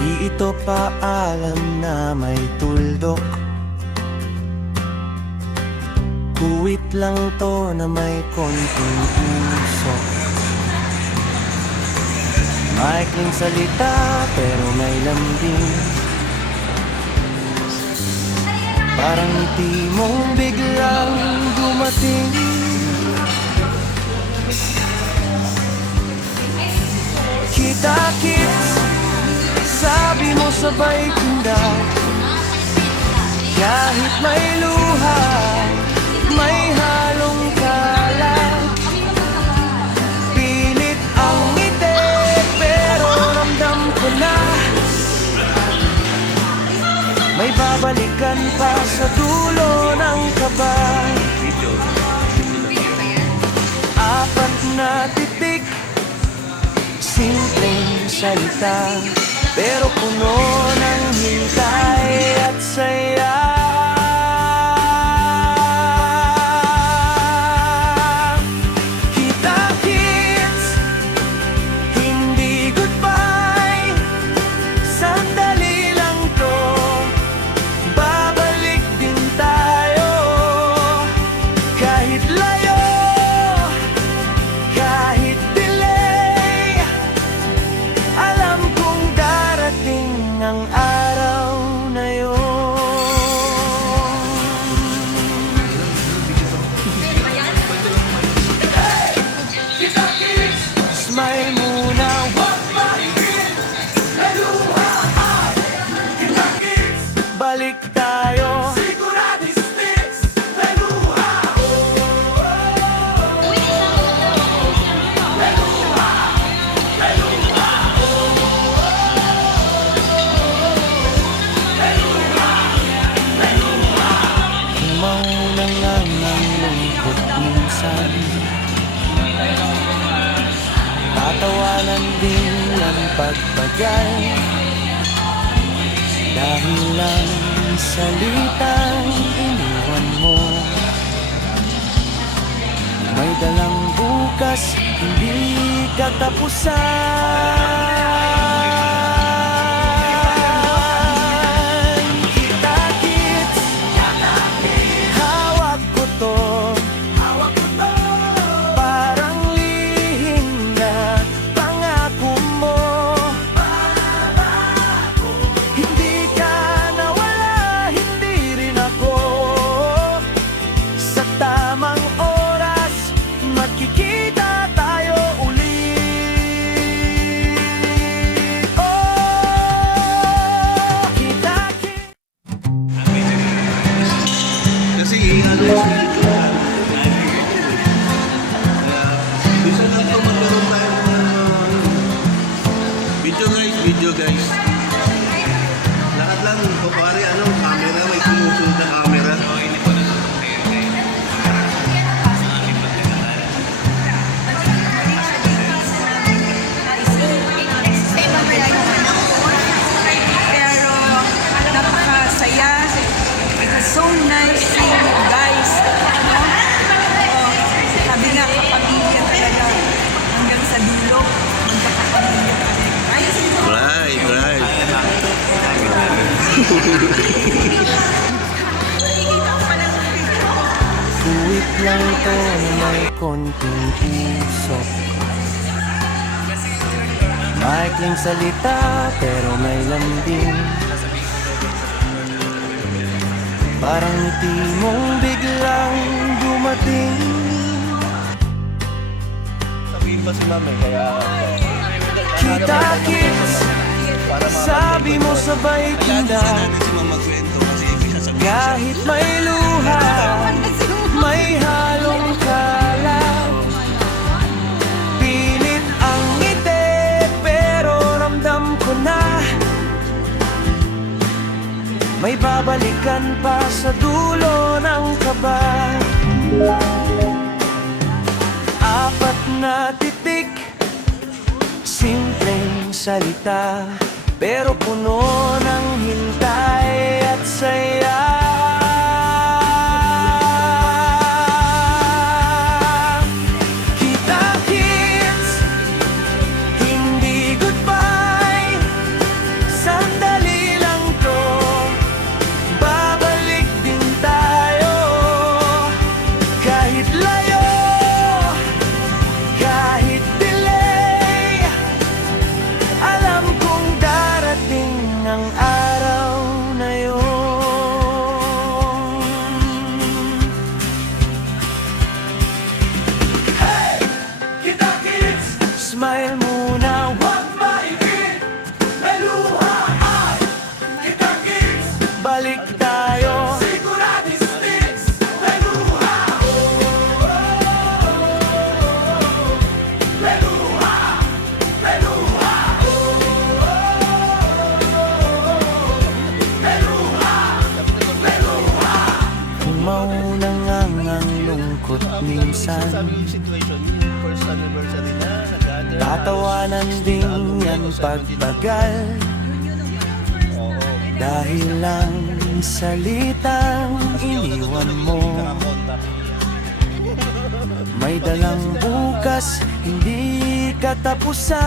Di ito paalam na may tuldok. Kuwit lang to na may konting usok. Maikling salita pero may lambing. Parang ngiti mong biglang dumating. Kita-kits, sabi mo sabay tindaw. Kahit may luha, may halong kalat. Pilit ang ngiti, pero ramdam ko na may babalikan pa sa dulo ng kaba. Apat na titik, simpleng salita, pero puno ng hintay at saya. Kita-kits, hindi goodbye. Sandali lang to, babalik din tayo. Kahit layo, kahit delay, alam kong darating ang araw na yun. Smile muna, wag maligid. Balik tayo. Mauna nga ng lungkot minsan, tatawanan din ang pagpagal. Dahil lang salitang iniwan mo, may dalang bukas, hindi katapusan. Kita-kits, hawak ko to, parang lihim na pangako mo. Hindi ka nawala, hindi rin ako. Sa tamang oras, magkikita tayo ulit. Oh, kita-kits. Kasi ano yung spiritual na gusto lang ito magkaroon tayo ng video guys. Lahat lang, kupari camera, may sumusunod na camera. Pero napakasaya. So nice seeing you guys. No? Sabi nga, kapamilya talaga. Hanggang sa dulo, magkakapamilya kami. Guys, Right. Nakikita ko pala sa video. Kuwit lang ito na may konting usok. Maikling salita pero may lambing. Parang ngiti mong biglang dumating. Sabihin pa si mami, kaya... Kita-kits, sabi mo sabay tinda. natin si mama kwento kasi sasabihin Kahit may luha, may halong kalat. Pilit ang ngiti, pero ramdam ko na may babalikan pa sa dulo ng kaba. Apat na titik, simpleng salita, pero puno ng hintay at saya. Kita-kits, hindi goodbye. Sandali lang to, babalik din tayo. Kahit layo, kahit delay, alam kong darating ang araw na yun. Hey! Kita-kits! Smile muna, huwag maigit. May luha at kita-kits. Balik tayo. Siguradis sticks. May luha. May luha. May luha. May luha. May luha. Kung maunang ang lungkot minsan, sabi yung situation, yung first anniversary na, nag-gather. tatawanan din yan pagtagal. Oo. Dahil lang salitang iniwan mo, may dalang bukas, hindi katapusan.